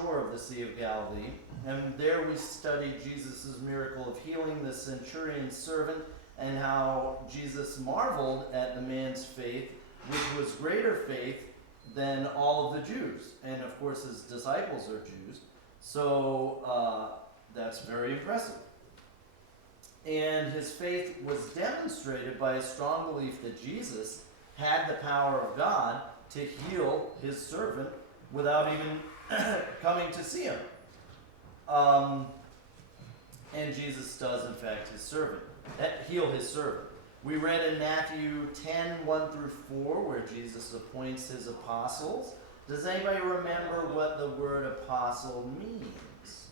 shore of the Sea of Galilee, and there we studied Jesus' miracle of healing the centurion's servant, and how Jesus marveled at the man's faith, which was greater faith than all of the Jews. And of course his disciples are Jews, so that's very impressive. And his faith was demonstrated by a strong belief that Jesus had the power of God to heal his servant without even coming to see him. And Jesus does, in fact, heal his servant. We read in Matthew 10, 1 through 4, where Jesus appoints his apostles. Does anybody remember what the word apostle means?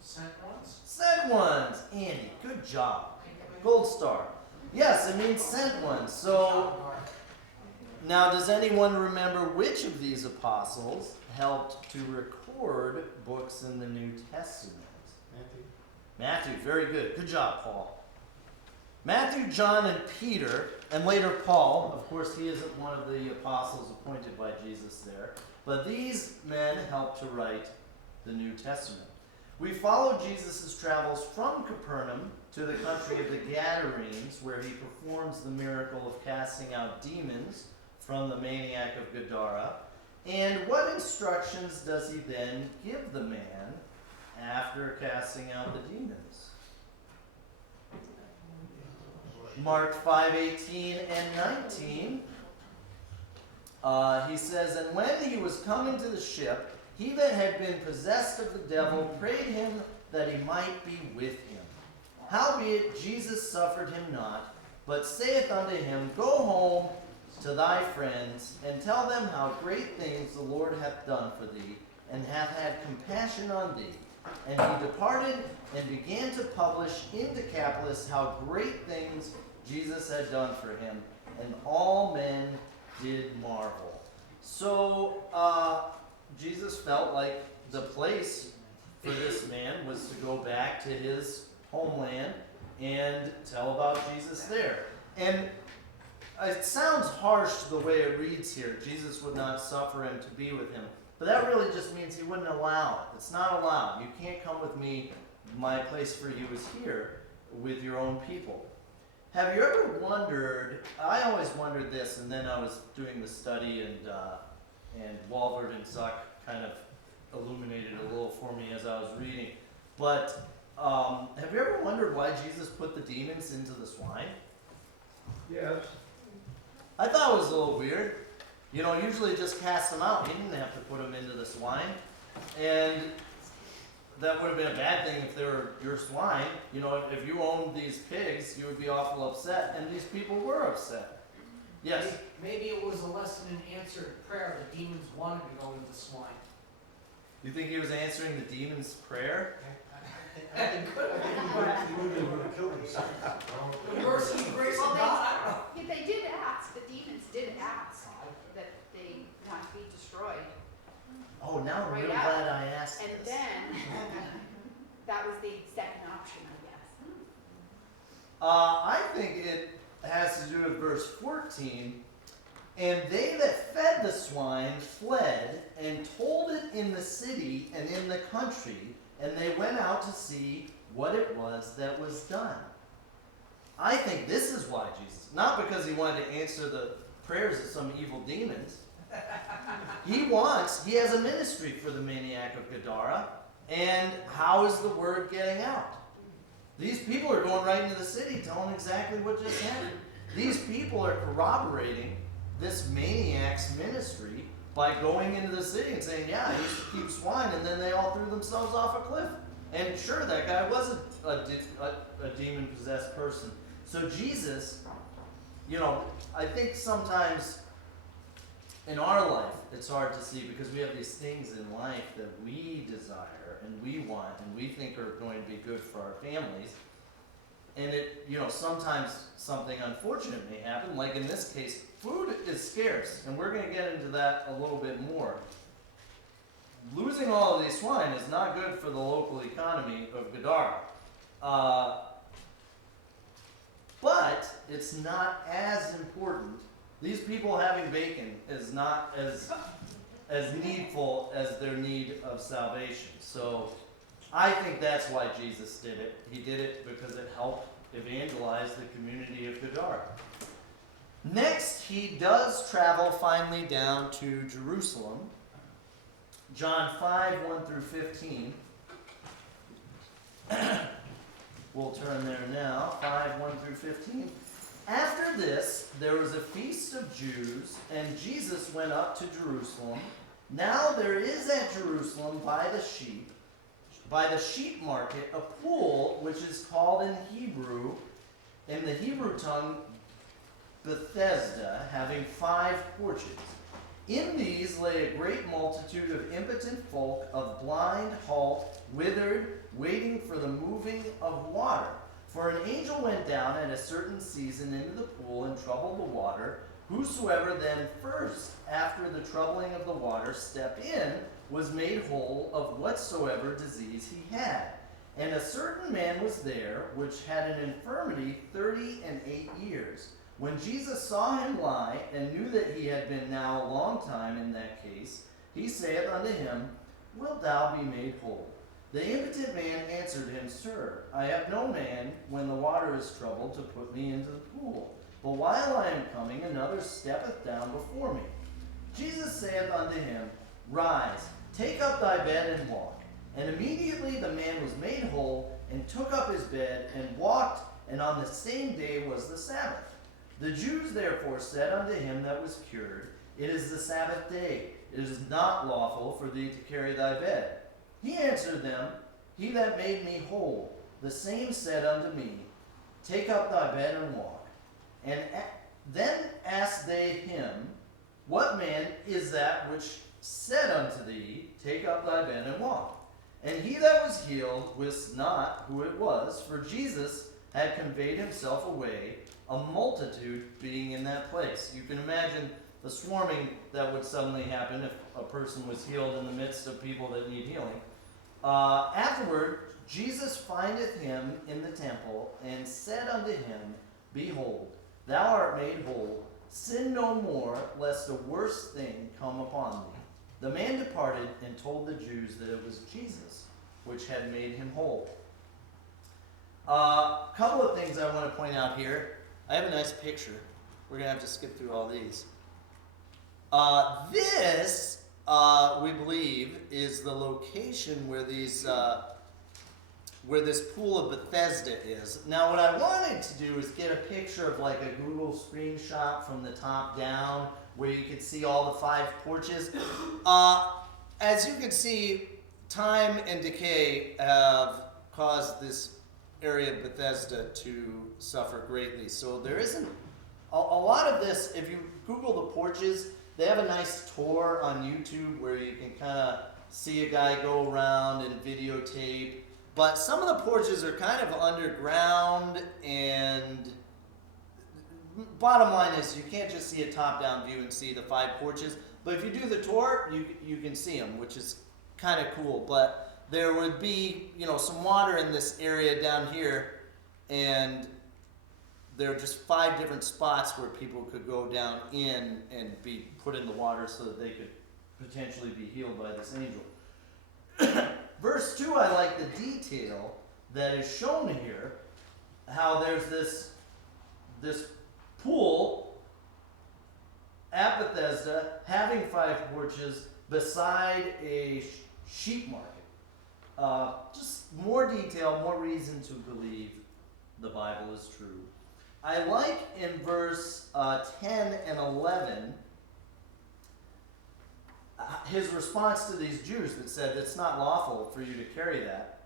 Sent ones? Sent ones! Andy, good job. Gold star. Yes, it means sent ones. So, now does anyone remember which of these apostles helped to record books in the New Testament? Matthew, very good. Good job, Paul. Matthew, John, and Peter, and later Paul. Of course, he isn't one of the apostles appointed by Jesus there. But these men helped to write the New Testament. We follow Jesus' travels from Capernaum to the country of the Gadarenes, where he performs the miracle of casting out demons from the maniac of Gadara. And what instructions does he then give the man after casting out the demons? Mark 5:18 and 19. He says, "And when he was coming to the ship, he that had been possessed of the devil prayed him that he might be with him. Howbeit Jesus suffered him not, but saith unto him, Go home to thy friends, and tell them how great things the Lord hath done for thee, and hath had compassion on thee. And he departed and began to publish in Decapolis how great things Jesus had done for him, and all men did marvel." So, Jesus felt like the place for this man was to go back to his homeland and tell about Jesus there. And it sounds harsh the way it reads here. Jesus would not suffer him to be with him. But that really just means he wouldn't allow it. It's not allowed. You can't come with me. My place for you is here with your own people. Have you ever wondered, I always wondered this, and then I was doing the study, and Walford and Zuck kind of illuminated a little for me as I was reading. But have you ever wondered why Jesus put the demons into the swine? Yes. I thought it was a little weird. You know, usually just cast them out. He didn't have to put them into the swine. And that would have been a bad thing if they were your swine. You know, if you owned these pigs, you would be awful upset. And these people were upset. Yes? Maybe it was a lesson in answered prayer. The demons wanted to go into the swine. You think he was answering the demon's prayer? I think he could have. He would have killed himself. The mercy and grace of God. I don't know. Yeah, they did ask, the demons did ask that they not be destroyed. Oh, now I'm Right really out. glad I asked And this. then, that was the second option, I guess. I think it has to do with verse 14. "And they that fed the swine fled and told it in the city and in the country, and they went out to see what it was that was done." I think this is why Jesus, not because he wanted to answer the prayers of some evil demons. He has a ministry for the maniac of Gadara, and how is the word getting out? These people are going right into the city telling exactly what just happened. These people are corroborating this maniac's ministry by going into the city and saying, yeah, I used to keep swine, and then they all threw themselves off a cliff. And sure, that guy was a demon-possessed person. So Jesus, you know, I think sometimes in our life it's hard to see because we have these things in life that we desire and we want and we think are going to be good for our families. And it, you know, sometimes something unfortunate may happen. Like in this case, food is scarce, and we're going to get into that a little bit more. Losing all of these swine is not good for the local economy of Gadara. But it's not as important. These people having bacon is not as as needful as their need of salvation. So I think that's why Jesus did it. He did it because it helped evangelize the community of Gadara. Next, he does travel finally down to Jerusalem. John 5, 1 through 15. We'll turn there now. 5, 1 through 15. After this, there was a feast of Jews, and Jesus went up to Jerusalem. Now there is at Jerusalem by the sheep market, a pool which is called in the Hebrew tongue, Bethesda, having 5 porches. In these lay a great multitude of impotent folk, of blind, halt, withered, waiting for the moving of water. For an angel went down at a certain season into the pool and troubled the water. Whosoever then first, after the troubling of the water, stepped in, was made whole of whatsoever disease he had. And a certain man was there, which had an infirmity 38 years. When Jesus saw him lie, and knew that he had been now a long time in that case, he saith unto him, Wilt thou be made whole? The impotent man answered him, Sir, I have no man, when the water is troubled, to put me into the pool. But while I am coming, another steppeth down before me. Jesus saith unto him, Rise, take up thy bed and walk. And immediately the man was made whole, and took up his bed, and walked, and on the same day was the Sabbath. The Jews therefore said unto him that was cured, It is the Sabbath day. It is not lawful for thee to carry thy bed. He answered them, He that made me whole, the same said unto me, Take up thy bed and walk. And then asked they him, What man is that which said unto thee, Take up thy bed and walk? And he that was healed wist not who it was, for Jesus had conveyed himself away, a multitude being in that place. You can imagine the swarming that would suddenly happen if a person was healed in the midst of people that need healing. Afterward, Jesus findeth him in the temple, and said unto him, Behold, thou art made whole. Sin no more, lest a worse thing come upon thee. The man departed and told the Jews that it was Jesus which had made him whole. A couple of things I want to point out here. I have a nice picture. We're going to have to skip through all these. This, we believe, is the location where where this pool of Bethesda is. Now, what I wanted to do is get a picture of like a Google screenshot from the top down, where you could see all the 5 porches. As you can see, time and decay have caused this area of Bethesda to suffer greatly. So there isn't a lot of this. If you Google the porches, they have a nice tour on YouTube where you can kind of see a guy go around and videotape. But some of the porches are kind of underground, and bottom line is you can't just see a top-down view and see the 5 porches. But if you do the tour, you can see them, which is kind of cool. But there would be, some water in this area down here, and there are just 5 different spots where people could go down in and be put in the water so that they could potentially be healed by this angel. Verse 2, I like the detail that is shown here, how there's this pool at Bethesda having 5 porches beside a sheep market. Just more detail, more reason to believe the Bible is true. I like in verse 10 and 11 his response to these Jews that said it's not lawful for you to carry that.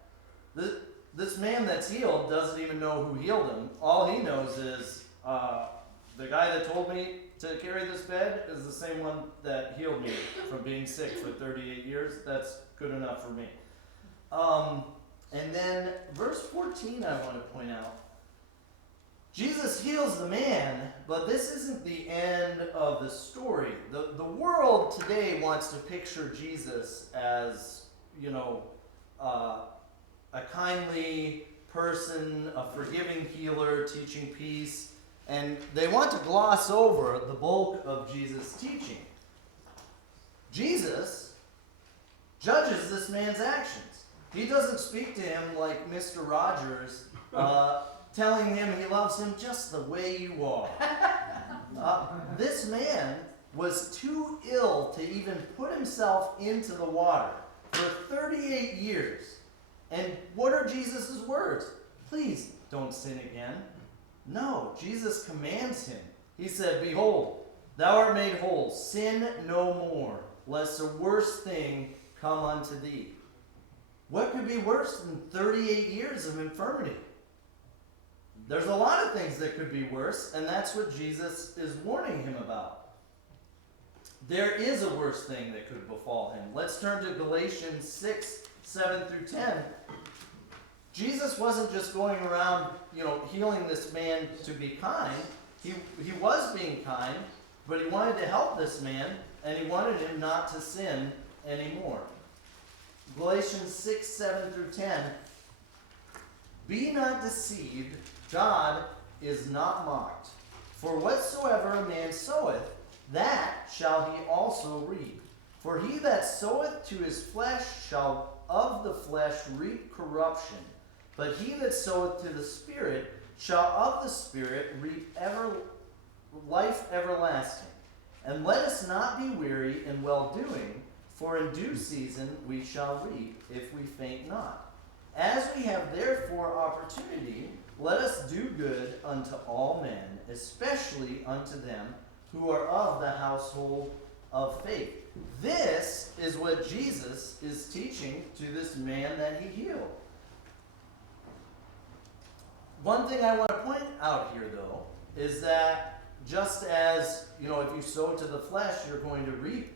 This man that's healed doesn't even know who healed him. All he knows is the guy that told me to carry this bed is the same one that healed me from being sick for 38 years. That's good enough for me. And then verse 14 I want to point out. Jesus heals the man, but this isn't the end of the story. The world today wants to picture Jesus as, a kindly person, a forgiving healer, teaching peace, and they want to gloss over the bulk of Jesus' teaching. Jesus judges this man's actions. He doesn't speak to him like Mr. Rogers, telling him he loves him just the way you are. This man was too ill to even put himself into the water for 38 years. And what are Jesus' words? Please don't sin again. No, Jesus commands him. He said, behold, thou art made whole. Sin no more, lest a worse thing come unto thee. What could be worse than 38 years of infirmity? There's a lot of things that could be worse, and that's what Jesus is warning him about. There is a worse thing that could befall him. Let's turn to Galatians 6, 7 through 10. Jesus wasn't just going around, healing this man to be kind. He was being kind, but he wanted to help this man, and he wanted him not to sin anymore. Galatians 6, 7 through 10. Be not deceived, God is not mocked. For whatsoever a man soweth, that shall he also reap. For he that soweth to his flesh shall of the flesh reap corruption. But he that soweth to the Spirit shall of the Spirit reap life everlasting. And let us not be weary in well-doing, for in due season we shall reap, if we faint not. As we have therefore opportunity, let us do good unto all men, especially unto them who are of the household of faith. This is what Jesus is teaching to this man that he healed. One thing I want to point out here, though, is that just as, if you sow to the flesh, you're going to reap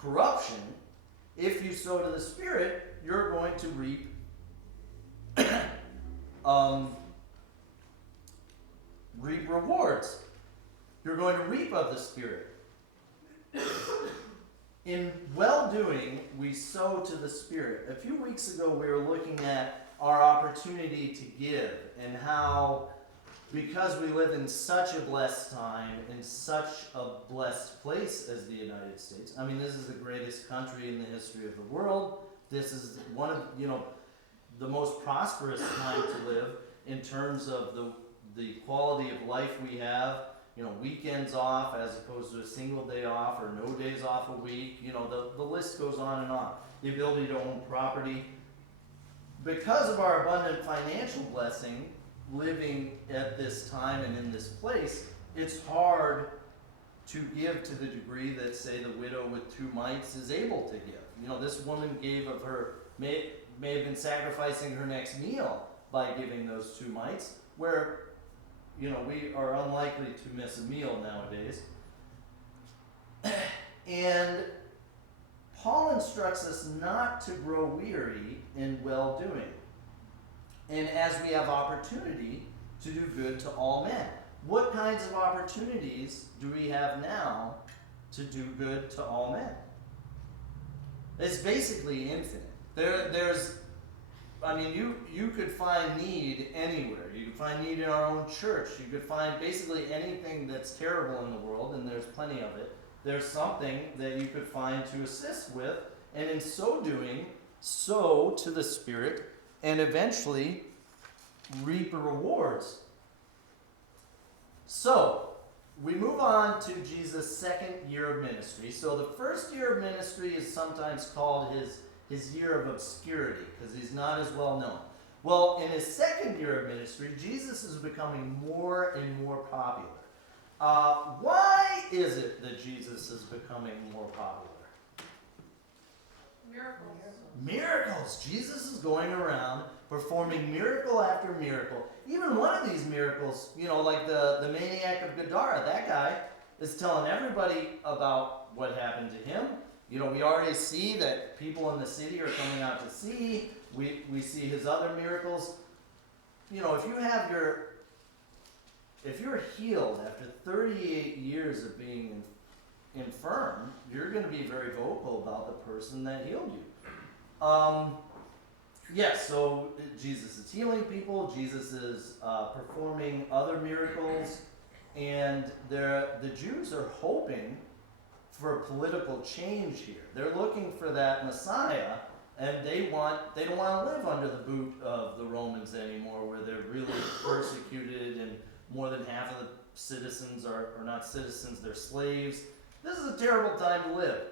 corruption. If you sow to the Spirit, you're going to reap reap rewards. You're going to reap of the Spirit. In well-doing, we sow to the Spirit. A few weeks ago, we were looking at our opportunity to give and how, because we live in such a blessed time, in such a blessed place as the United States. I mean, this is the greatest country in the history of the world. This is one of, the most prosperous time to live in terms of the quality of life we have. Weekends off as opposed to a single day off or no days off a week. The list goes on and on. The ability to own property. Because of our abundant financial blessing, living at this time and in this place, it's hard to give to the degree that, say, the widow with 2 mites is able to give. This woman gave of her, may have been sacrificing her next meal by giving those 2 mites, where we are unlikely to miss a meal nowadays. And Paul instructs us not to grow weary in well-doing. And as we have opportunity to do good to all men. What kinds of opportunities do we have now to do good to all men? It's basically infinite. You could find need anywhere. You could find need in our own church. You could find basically anything that's terrible in the world, and there's plenty of it. There's something that you could find to assist with, and in so doing, sow to the Spirit, and eventually reap rewards. So, we move on to Jesus' second year of ministry. So the first year of ministry is sometimes called his year of obscurity, because he's not as well known. Well, in his second year of ministry, Jesus is becoming more and more popular. Why is it that Jesus is becoming more popular? Miracles. Jesus is going around performing miracle after miracle. Even one of these miracles, like the maniac of Gadara, that guy is telling everybody about what happened to him. We already see that people in the city are coming out to see. We see his other miracles. If you're healed after 38 years of being infirm, you're going to be very vocal about the person that healed you. So Jesus is healing people. Jesus is performing other miracles. And the Jews are hoping for political change here. They're looking for that Messiah, and they don't want to live under the boot of the Romans anymore, where they're really persecuted and more than half of the citizens are not citizens, they're slaves. This is a terrible time to live.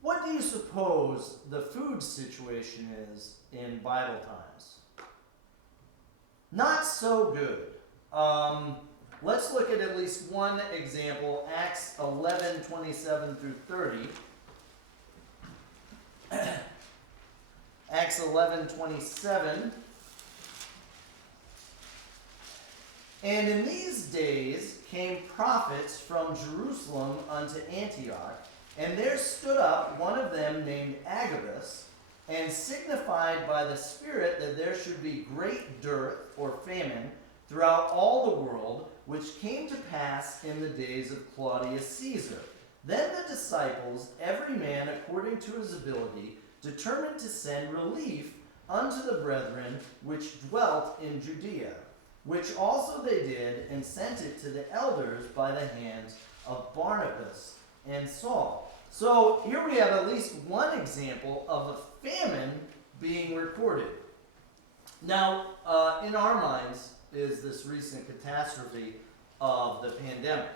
What do you suppose the food situation is in Bible times? Not so good. Let's look at least one example, Acts 11:27 through 30. Acts 11:27. And in these days came prophets from Jerusalem unto Antioch, and there stood up one of them named Agabus, and signified by the Spirit that there should be great dearth or famine throughout all the world, which came to pass in the days of Claudius Caesar. Then the disciples, every man according to his ability, determined to send relief unto the brethren which dwelt in Judea, which also they did, and sent it to the elders by the hands of Barnabas and Saul. So here we have at least one example of a famine being recorded. Now, in our minds is this recent catastrophe of the pandemic.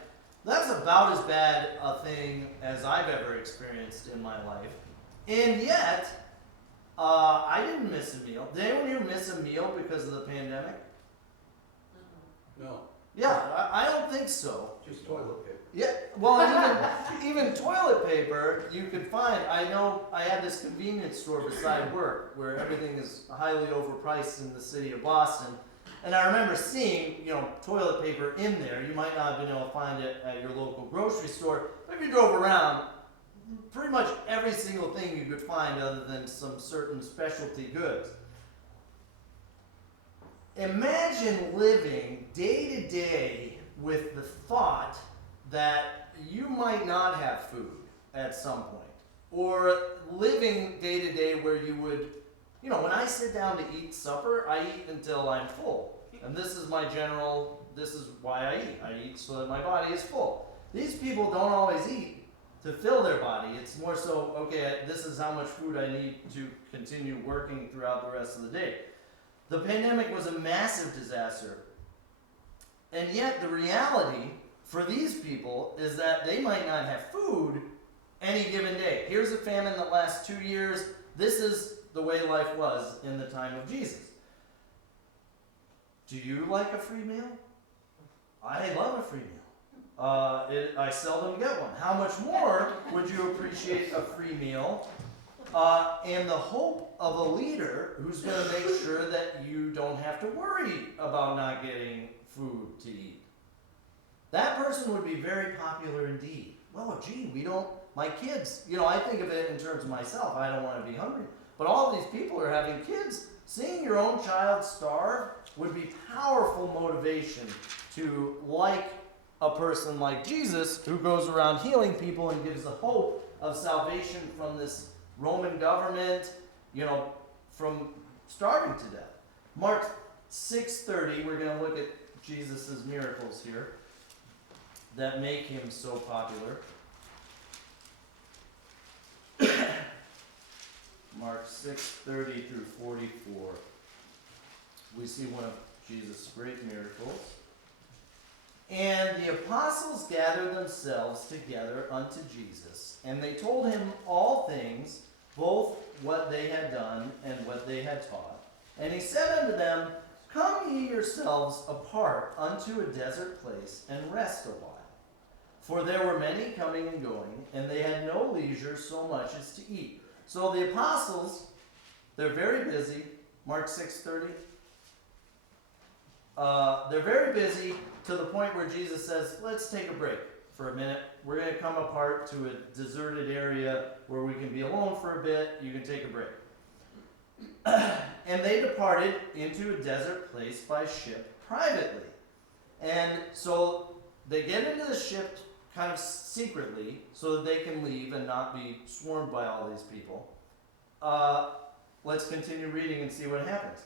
That's about as bad a thing as I've ever experienced in my life. And yet, I didn't miss a meal. Did anyone here miss a meal because of the pandemic? No, Yeah, I don't think so. just toilet paper. Yeah, well, even toilet paper you could find. I know I had this convenience store beside work where everything is highly overpriced in the city of Boston. And I remember seeing, toilet paper in there. You might not have been able to find it at your local grocery store, but if you drove around, pretty much every single thing you could find other than some certain specialty goods. Imagine living day to day with the thought that you might not have food at some point. Or living day to day where you would, when I sit down to eat supper, I eat until I'm full. And this is why I eat. I eat so that my body is full. These people don't always eat to fill their body. It's more so, okay, this is how much food I need to continue working throughout the rest of the day. The pandemic was a massive disaster. And yet the reality for these people is that they might not have food any given day. Here's a famine that lasts 2 years. This is the way life was in the time of Jesus. Do you like a free meal? I love a free meal. I seldom get one. How much more would you appreciate a free meal? And the hope of a leader who's going to make sure that you don't have to worry about not getting food to eat. That person would be very popular indeed. Well, gee, my kids, I think of it in terms of myself. I don't want to be hungry. But all these people are having kids. Seeing your own child starve would be powerful motivation to like a person like Jesus who goes around healing people and gives the hope of salvation from this Roman government, from starving to death. Mark 6:30, we're going to look at Jesus' miracles here that make him so popular. Mark 6:30 through 44. We see one of Jesus' great miracles. And the apostles gathered themselves together unto Jesus, and they told him all things, both what they had done and what they had taught. And he said unto them, Come ye yourselves apart unto a desert place, and rest a while. For there were many coming and going, and they had no leisure so much as to eat. So the apostles, they're very busy. Mark 6:30. They're very busy to the point where Jesus says, let's take a break for a minute. We're going to come apart to a deserted area where we can be alone for a bit. You can take a break. And they departed into a desert place by ship privately. And so they get into the ship kind of secretly so that they can leave and not be swarmed by all these people. Let's continue reading and see what happens.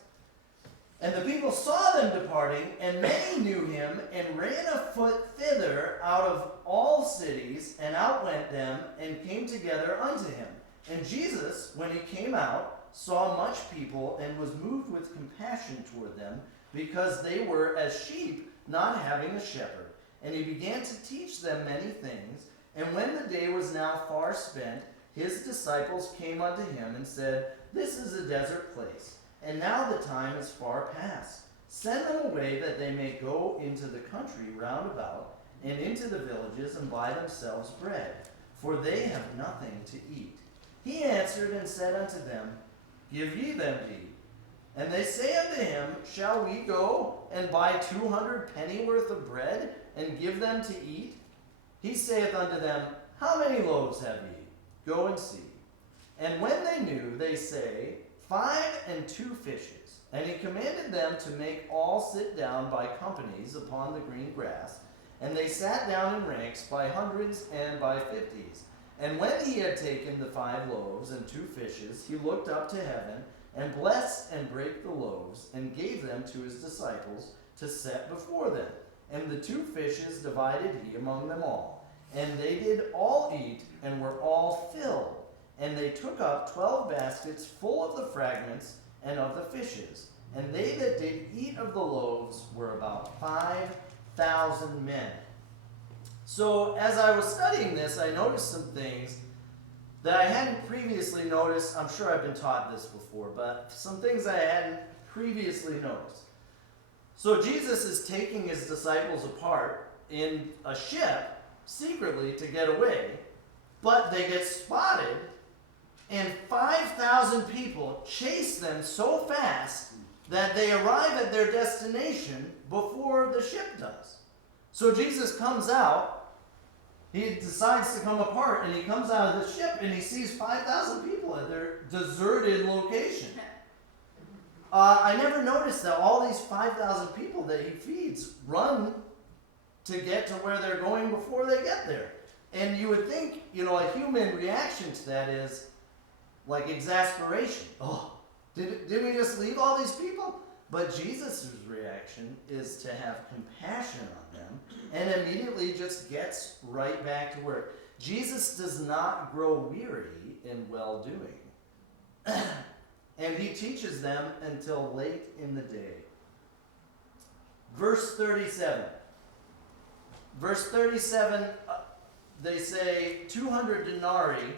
And the people saw them departing, and many knew him, and ran afoot thither out of all cities, and outwent them, and came together unto him. And Jesus, when he came out, saw much people, and was moved with compassion toward them, because they were as sheep not having a shepherd. And he began to teach them many things. And when the day was now far spent, his disciples came unto him, and said, This is a desert place, and now the time is far past. Send them away, that they may go into the country round about, and into the villages, and buy themselves bread, for they have nothing to eat. He answered and said unto them, Give ye them to eat. And they say unto him, Shall we go and buy 200 pennyworth of bread, and give them to eat? He saith unto them, How many loaves have ye? Go and see. And when they knew, they say, 5 and 2 fishes. And he commanded them to make all sit down by companies upon the green grass. And they sat down in ranks by hundreds and by 50s. And when he had taken the 5 loaves and 2 fishes, he looked up to heaven, and blessed and brake the loaves, and gave them to his disciples to set before them. And the 2 fishes divided he among them all. And they did all eat, and were all filled. And they took up 12 baskets full of the fragments and of the fishes. And they that did eat of the loaves were about 5,000 men. So as I was studying this, I noticed some things that I hadn't previously noticed. I'm sure I've been taught this before, but some things I hadn't previously noticed. So Jesus is taking his disciples apart in a ship secretly to get away, but they get spotted, and 5,000 people chase them so fast that they arrive at their destination before the ship does. So Jesus comes out, he decides to come apart, and he comes out of the ship, and he sees 5,000 people at their deserted location. I never noticed that all these 5,000 people that he feeds run to get to where they're going before they get there. And you would think, a human reaction to that is like exasperation. Oh, did we just leave all these people? But Jesus' reaction is to have compassion on them and immediately just gets right back to work. Jesus does not grow weary in well-doing. And he teaches them until late in the day. Verse 37. Verse 37, they say 200 denarii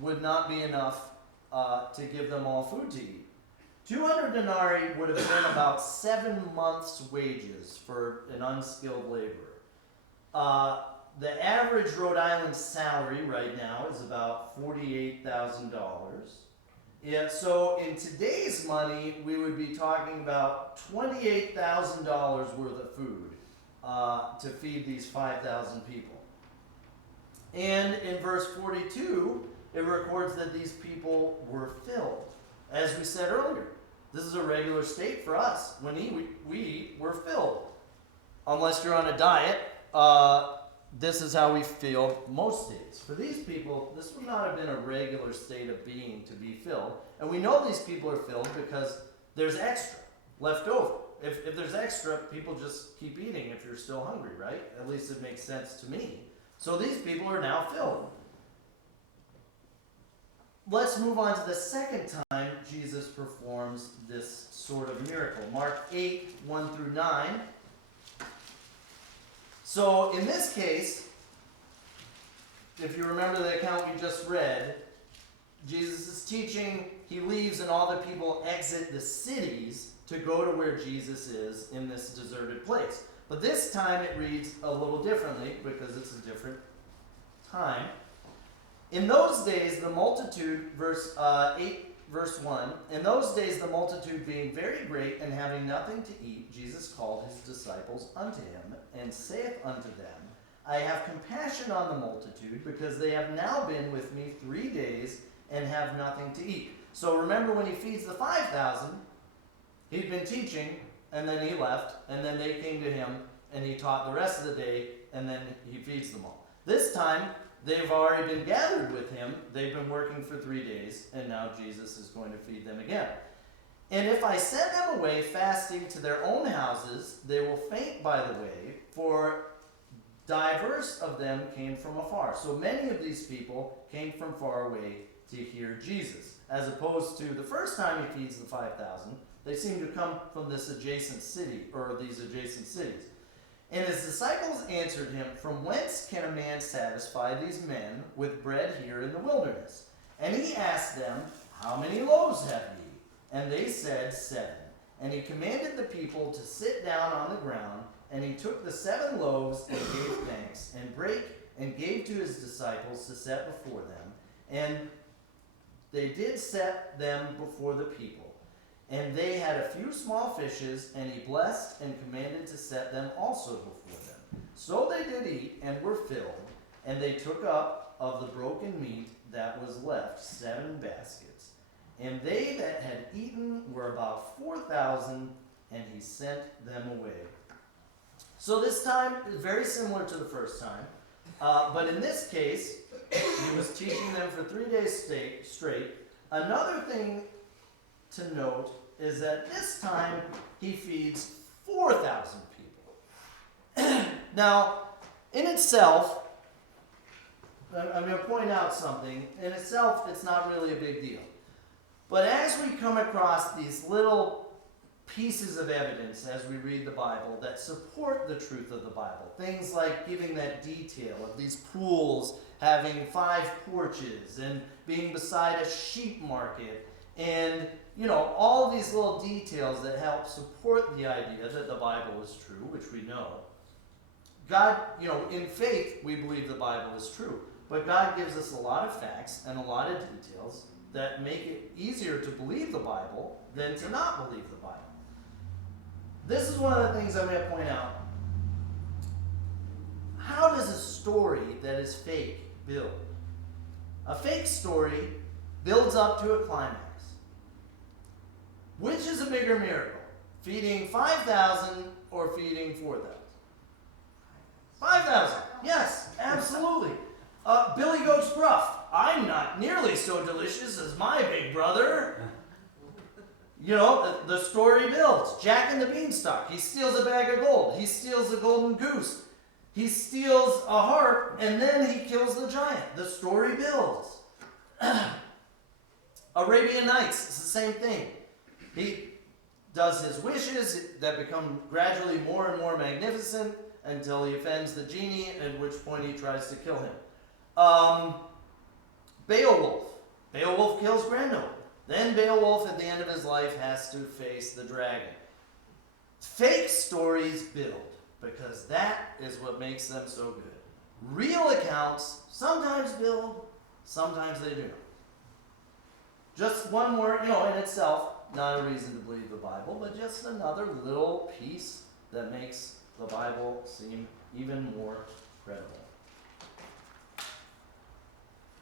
would not be enough to give them all food to eat. 200 denarii would have been about 7 months' wages for an unskilled laborer. The average Rhode Island salary right now is about $48,000. Yeah, so in today's money, we would be talking about $28,000 worth of food to feed these 5,000 people. And in verse 42, it records that these people were filled. As we said earlier, this is a regular state for us. When we eat, we're filled. Unless you're on a diet, this is how we feel most days. For these people, this would not have been a regular state of being to be filled. And we know these people are filled because there's extra left over. If there's extra, people just keep eating if you're still hungry, right? At least it makes sense to me. So these people are now filled. Let's move on to the second time Jesus performs this sort of miracle. Mark 8, 1 through 9. So in this case, if you remember the account we just read, Jesus is teaching, he leaves, and all the people exit the cities to go to where Jesus is in this deserted place. But this time it reads a little differently because it's a different time. In those days, the multitude, verse 8, verse 1, in those days the multitude being very great and having nothing to eat, Jesus called his disciples unto him, and saith unto them, I have compassion on the multitude, because they have now been with me 3 days, and have nothing to eat. So remember when he feeds the 5,000, he'd been teaching, and then he left, and then they came to him, and he taught the rest of the day, and then he feeds them all. This time, they've already been gathered with him. They've been working for 3 days, and now Jesus is going to feed them again. And if I send them away fasting to their own houses, they will faint by the way, for diverse of them came from afar. So many of these people came from far away to hear Jesus. As opposed to the first time he feeds the 5,000, they seem to come from this adjacent city, or these adjacent cities. And his disciples answered him, "From whence can a man satisfy these men with bread here in the wilderness?" And he asked them, "How many loaves have ye?" And they said, 7. And he commanded the people to sit down on the ground, and he took the 7 loaves and gave thanks, and brake, and gave to his disciples to set before them. And they did set them before the people. And they had a few small fishes, and he blessed and commanded to set them also before them. So they did eat, and were filled, and they took up of the broken meat that was left 7 baskets. And they that had eaten were about 4,000, and he sent them away. So this time is very similar to the first time. But in this case, he was teaching them for 3 days straight. Another thing to note is that this time he feeds 4,000 people. Now, in itself, I'm going to point out something. In itself, it's not really a big deal. But as we come across these little pieces of evidence as we read the Bible that support the truth of the Bible, things like giving that detail of these pools having 5 porches and being beside a sheep market, and all of these little details that help support the idea that the Bible is true, which we know. God, in faith we believe the Bible is true, but God gives us a lot of facts and a lot of details that make it easier to believe the Bible than to not believe the Bible. This is one of the things I'm going to point out. How does a story that is fake build? A fake story builds up to a climax. Which is a bigger miracle? Feeding 5,000 or feeding 4,000? 5,000. Yes, absolutely. Billy Goat's Gruff. I'm not nearly so delicious as my big brother. The story builds. Jack and the Beanstalk. He steals a bag of gold. He steals a golden goose. He steals a harp, and then he kills the giant. The story builds. Arabian Nights. It's the same thing. He does his wishes that become gradually more and more magnificent until he offends the genie, at which point he tries to kill him. Beowulf. Beowulf kills Grendel. Then Beowulf, at the end of his life, has to face the dragon. Fake stories build, because that is what makes them so good. Real accounts sometimes build, sometimes they do not. Just one more, in itself, not a reason to believe the Bible, but just another little piece that makes the Bible seem even more credible.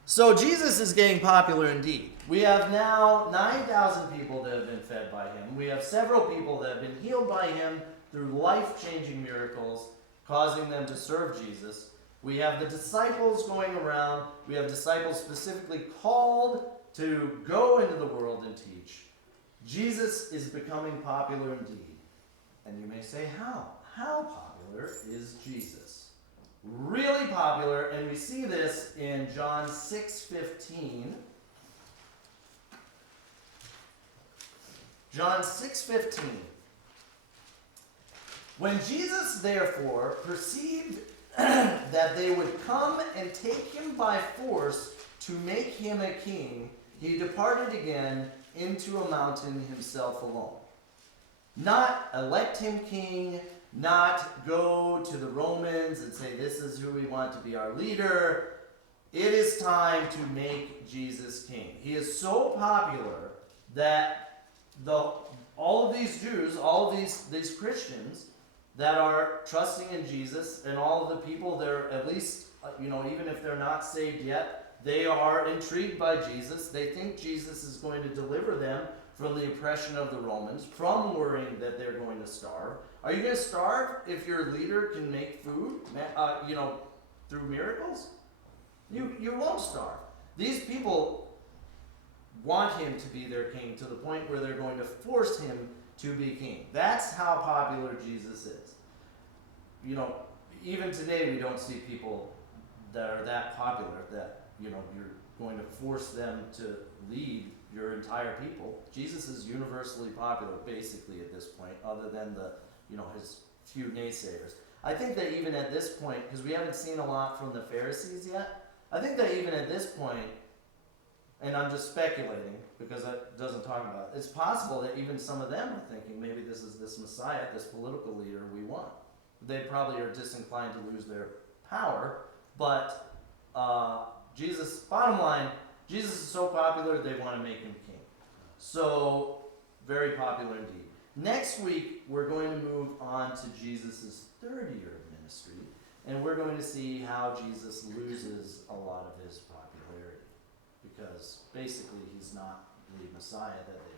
So Jesus is getting popular indeed. We have now 9,000 people that have been fed by him. We have several people that have been healed by him through life-changing miracles, causing them to serve Jesus. We have the disciples going around. We have disciples specifically called to go into the world and teach. Jesus is becoming popular indeed. And you may say, how? How popular is Jesus? Really popular, and we see this in John 6:15. John 6:15. When Jesus therefore perceived that they would come and take him by force to make him a king, he departed again into a mountain himself alone. Not elect him king, not go to the Romans and say, this is who we want to be our leader. It is time to make Jesus king. He is so popular that all of these Jews, all of these Christians that are trusting in Jesus, and all of the people that are, at least, even if they're not saved yet, they are intrigued by Jesus. They think Jesus is going to deliver them from the oppression of the Romans, from worrying that they're going to starve. Are you going to starve if your leader can make food, through miracles? You won't starve. These people, want him to be their king to the point where they're going to force him to be king. That's how popular Jesus is. You know, even today we don't see people that are that popular that, you know, you're going to force them to lead your entire people. Jesus is universally popular basically at this point, other than the, you know, his few naysayers. I think that even at this point, because we haven't seen a lot from the Pharisees yet, I think that even at this point, and I'm just speculating because it doesn't talk about it, it's possible that even some of them are thinking maybe this is this Messiah, this political leader we want. They probably are disinclined to lose their power, but Jesus, bottom line, Jesus is so popular they want to make him king. So, very popular indeed. Next week, we're going to move on to Jesus' third year of ministry, and we're going to see how Jesus loses a lot of his popularity, because basically he's not the Messiah that they